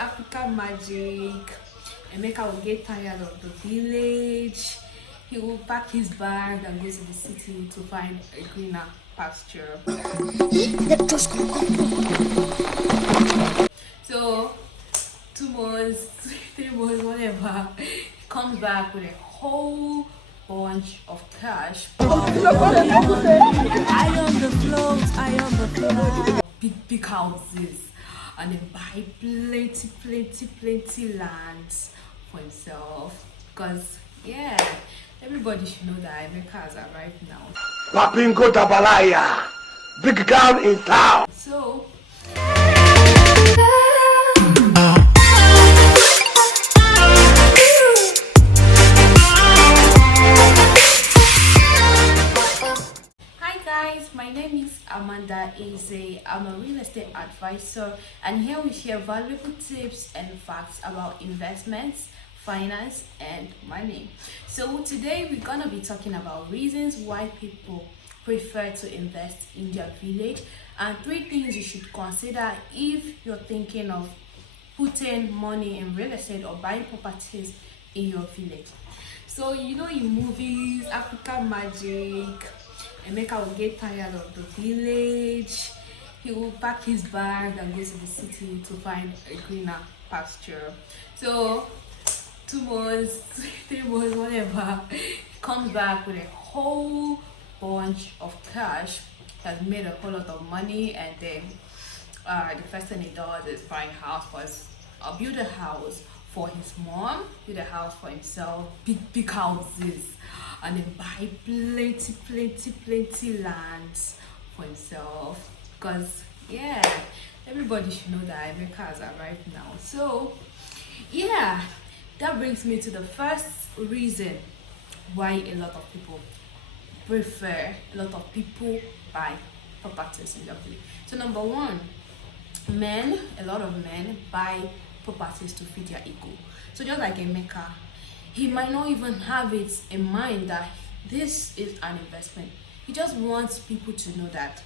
African magic. Emeka will get tired of the village. He will pack his bag and go to the city to find a greener pasture. So 2 months, 3 months, whatever, he comes back with a whole bunch of cash. I am the float, big houses, and then buy plenty lands for himself. Because yeah, everybody should know that Emeka has arrived now. Papinko Tabalaya, big town in town. So my name is Amanda Eze. I'm a real estate advisor, and here we share valuable tips and facts about investments, finance, and money. So today we're gonna be talking about reasons why people prefer to invest in their village, and 3 things you should consider if you're thinking of putting money in real estate or buying properties in your village. So in movies, African magic, Emeka will get tired of the village. He will pack his bag and go to the city to find a greener pasture. So 2 months, 3 months, whatever, he comes back with a whole bunch of cash. He has made a whole lot of money, and then the first thing he does is buy a house for build a house for his mom, build a house for himself, big houses, and then buy plenty lands for himself. Because yeah, everybody should know that Emeka has arrived now. So yeah, that brings me to the first reason why a lot of people buy properties in their village. So number 1, a lot of men buy properties to feed their ego. So just like Emeka, he might not even have it in mind that this is an investment. He just wants people to know that,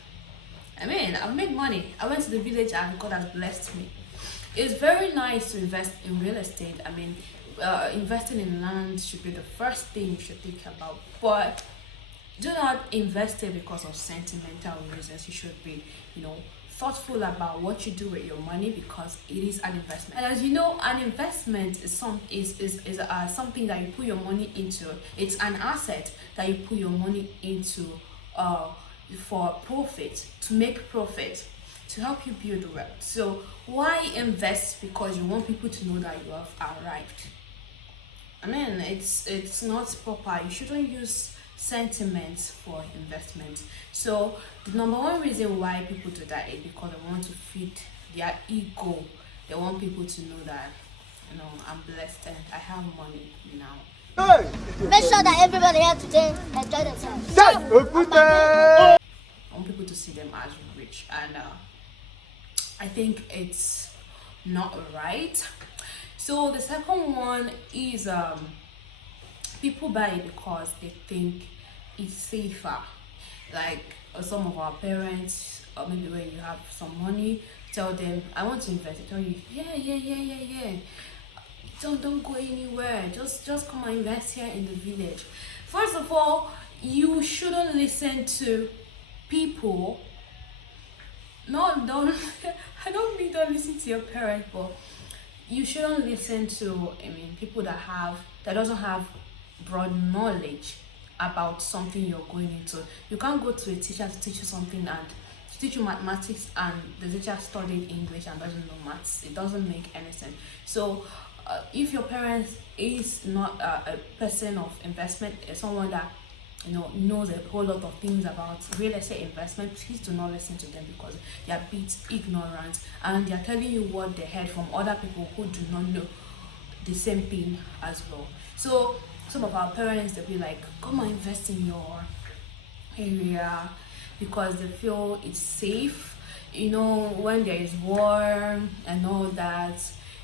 I've made money. I went to the village and God has blessed me. It's very nice to invest in real estate. Investing in land should be the first thing you should think about. But do not invest it because of sentimental reasons. You should be, thoughtful about what you do with your money, because it is an investment. And as you know, an investment is something that you put your money into. It's an asset that you put your money into for profit, to make profit, to help you build wealth. So why invest? Because you want people to know that you have arrived. It's not proper. You shouldn't use sentiments for investment. So the number 1 reason why people do that is because they want to feed their ego. They want people to know that I'm blessed and I have money now. Hey! Make sure that everybody here today enjoy themselves. I want people to see them as rich, and I think it's not right. So the second one is people buy it because they think it's safer. Like some of our parents, or maybe when you have some money, tell them, I want to invest. They tell you, yeah. Don't go anywhere. Just come and invest here in the village. First of all, you shouldn't listen to people. I don't mean don't listen to your parents, but you shouldn't listen to people that doesn't have broad knowledge about something you're going into. You can't go to a teacher to teach you something and to teach you mathematics, and the teacher studied English and doesn't know maths. It doesn't make any sense. So if your parents is not a person of investment, someone that knows a whole lot of things about real estate investment, please do not listen to them, because they are a bit ignorant and they are telling you what they heard from other people who do not know the same thing as well. So some of our parents, they'll be like, come and invest in your area because they feel it's safe. When there is war and all that,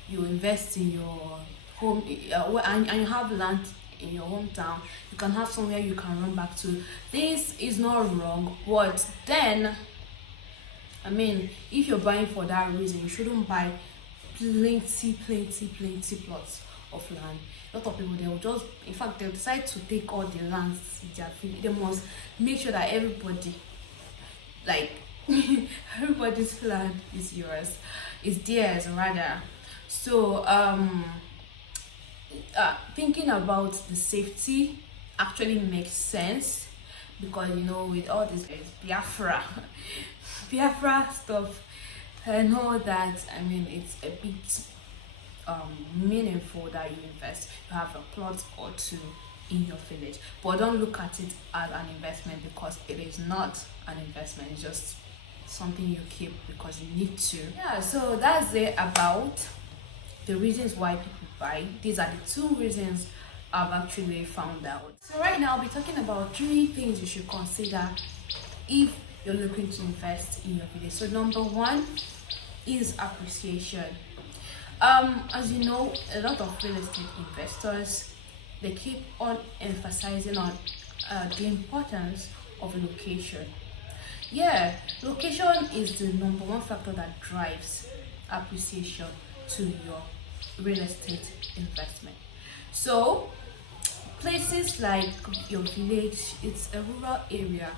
you invest in your home, and you have land in your hometown, you can have somewhere you can run back to. This is not wrong, but then if you're buying for that reason, you shouldn't buy plenty plots of land. A lot of people, they will just, in fact, they'll decide to take all the lands they must make sure that everybody, like everybody's land is yours, is theirs rather. So thinking about the safety actually makes sense, because with all this Biafra Biafra stuff and all that, I mean, it's a bit meaningful that you invest. You have a plot or two in your village, but don't look at it as an investment, because it is not an investment. It's just something you keep because you need to. Yeah, so that's it about the reasons why people buy. These are the two reasons I've actually found out. So right now I'll be talking about 3 things you should consider if you're looking to invest in your village. So number 1 is appreciation. As you know, a lot of real estate investors, they keep on emphasizing on the importance of location. Yeah, location is the number 1 factor that drives appreciation to your real estate investment. So places like your village, it's a rural area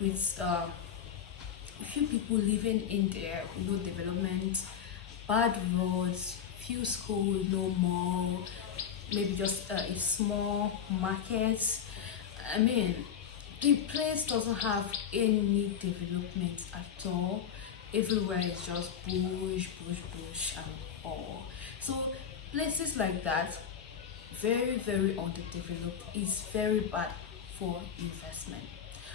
with a few people living in there, no development, bad roads, few schools, no mall, maybe just a small market. I mean, the place doesn't have any development at all. Everywhere is just bush and all. So places like that, very underdeveloped, is very bad for investment.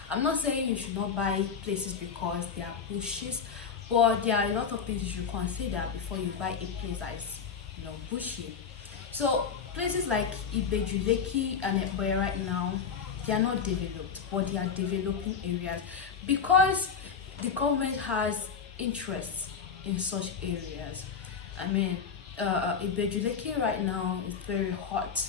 I'm not saying you should not buy places because they are bushes, but there are a lot of things you should consider before you buy a place that is bushy. So places like Ibejuleki and Eboya right now, they are not developed, but they are developing areas because the government has interest in such areas. I mean, Ibejuleki right now is very hot,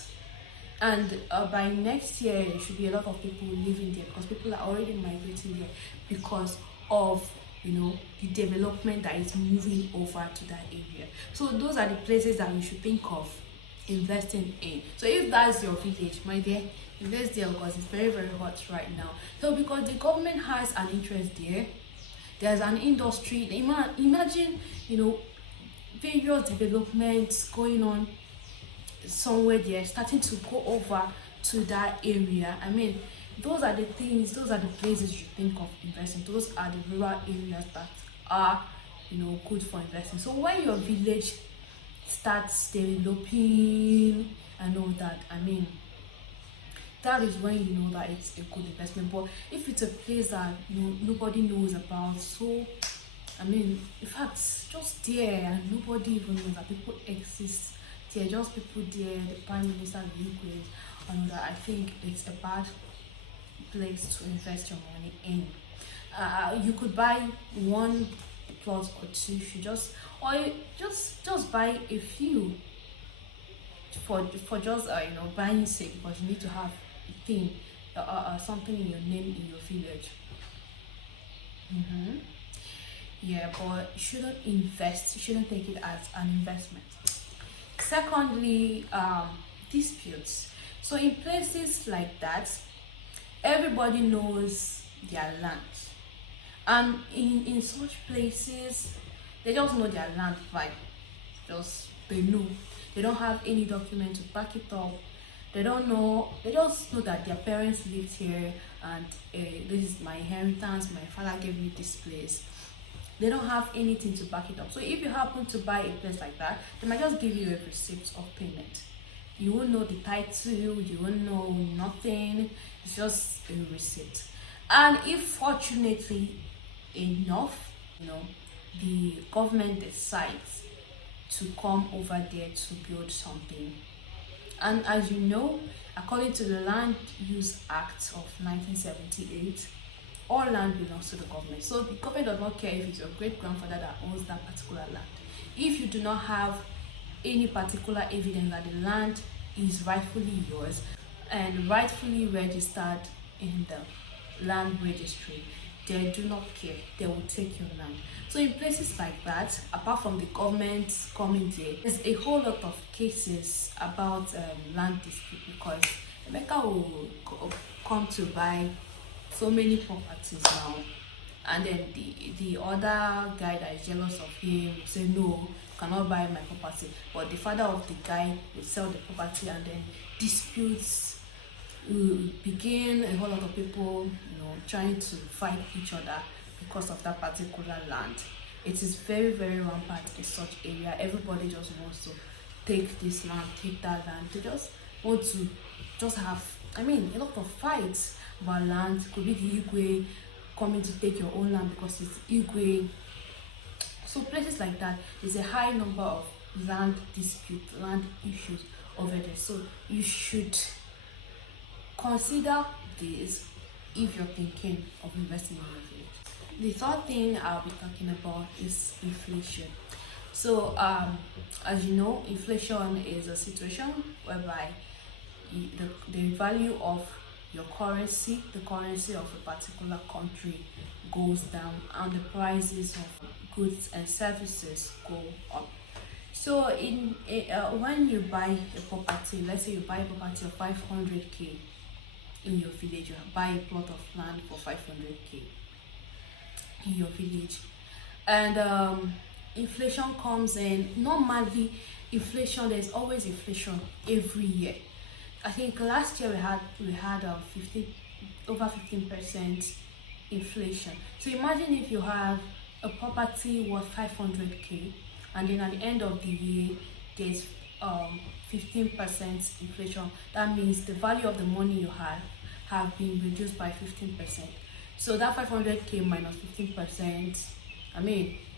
and by next year there should be a lot of people living there, because people are already migrating there because of the development that is moving over to that area. So those are the places that you should think of investing in. So if that's your village, my dear, invest there, because it's very hot right now. So because the government has an interest there, there's an industry. Imagine various developments going on somewhere there, starting to go over to that area. I mean, those are the things, those are the places you think of investing. Those are the rural areas that are good for investing. So when your village starts developing and all that, I mean, that is when you know that it's a good investment. But if it's a place that nobody knows about, so I mean, in fact, just there and nobody even knows that people exist there, just people there, the prime minister liquids and all that, I think it's a bad place to invest your money in. You could buy 1 plot or 2 if you just buy a few for just buying sake, because you need to have a thing, something in your name in your village. Yeah, but you shouldn't invest, you shouldn't take it as an investment. Secondly, disputes. So in places like that, everybody knows their land, and in such places they just know their land vibe. They know, they don't have any document to back it up. They just know that their parents lived here, and this is my inheritance, my father gave me this place. They don't have anything to back it up. So if you happen to buy a place like that, they might just give you a receipt of payment. You won't know the title, you won't know nothing. It's just a receipt. And if fortunately enough, the government decides to come over there to build something, and as you know, according to the Land Use Act of 1978, all land belongs to the government. So the government does not care if it's your great grandfather that owns that particular land. If you do not have any particular evidence that the land is rightfully yours and rightfully registered in the land registry, they do not care. They will take your land. So in places like that, apart from the government coming there, there's a whole lot of cases about land dispute, because Emeka will come to buy so many properties now, and then the other guy that is jealous of him will say, no, you cannot buy my property. But the father of the guy will sell the property, and then disputes will begin. A whole lot of people, trying to fight each other because of that particular land. It is very, very rampant in such area. Everybody just wants to take this land, take that land. They just want to just have, a lot of fights about land. Could be the Igwe coming to take your own land because it's Igwe. So places like that, there's a high number of land dispute, land issues over there. So you should consider this if you're thinking of investing in your village. The third thing I'll be talking about is inflation. So as you know, inflation is a situation whereby the value of your currency, the currency of a particular country, goes down, and the prices of goods and services go up. So when you buy a property, let's say you buy a property of 500k in your village, you buy a plot of land for 500k in your village, and inflation comes in. Normally inflation, there's always inflation every year. I think last year we had over 15% inflation. So imagine if you have a property worth 500k, and then at the end of the year there's 15% inflation. That means the value of the money you have been reduced by 15%. So that 500k minus 15%,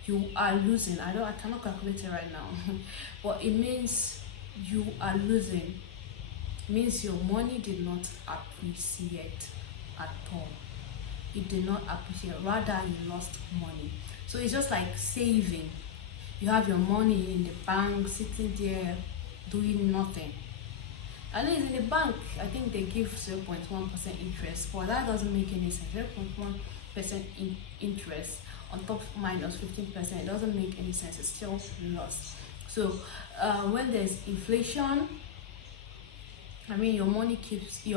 you are losing. I cannot calculate it right now, but it means you are losing. It means your money did not appreciate at all. It did not appreciate, rather you lost money. So it's just like saving. You have your money in the bank sitting there doing nothing. At least in the bank, I think they give 0.1% interest, but that doesn't make any sense. 0.1% interest on top minus 15%, it doesn't make any sense. It's still lost. So when there's inflation, your money keeps the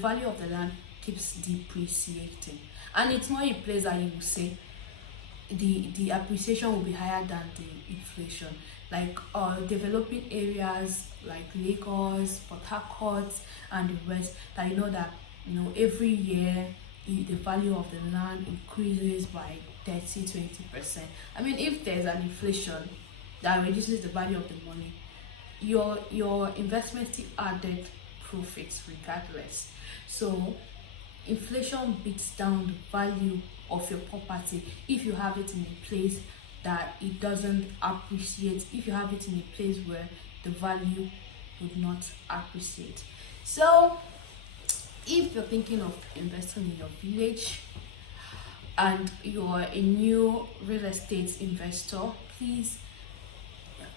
value of the land keeps depreciating, and it's not a place that you will say the appreciation will be higher than the inflation. Like developing areas like Lagos, Port Harcourt, and the rest, that every year the value of the land increases by 30-20%. If there's an inflation that reduces the value of the money, your investment still added profits regardless. So inflation beats down the value of your property if you have it in a place that it doesn't appreciate, if you have it in a place where the value would not appreciate. So if you're thinking of investing in your village and you're a new real estate investor, please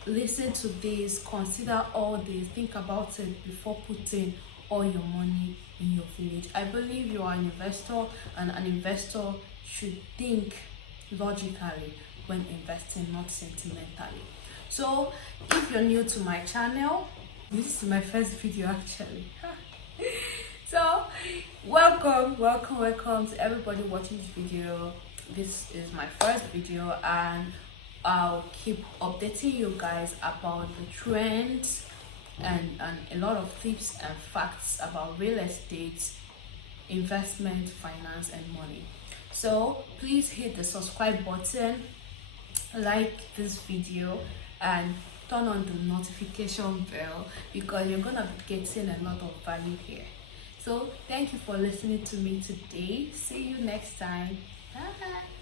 listen to this, consider all this, think about it before putting all your money in your village. I believe you are an investor, and an investor should think logically when investing, not sentimentally. So if you're new to my channel, this is my first video actually. So welcome to everybody watching this video. This is my first video, and I'll keep updating you guys about the trends and a lot of tips and facts about real estate, investment, finance, and money. So please hit the subscribe button, like this video, and turn on the notification bell, because you're gonna be getting a lot of value here. So thank you for listening to me today. See you next time. Bye.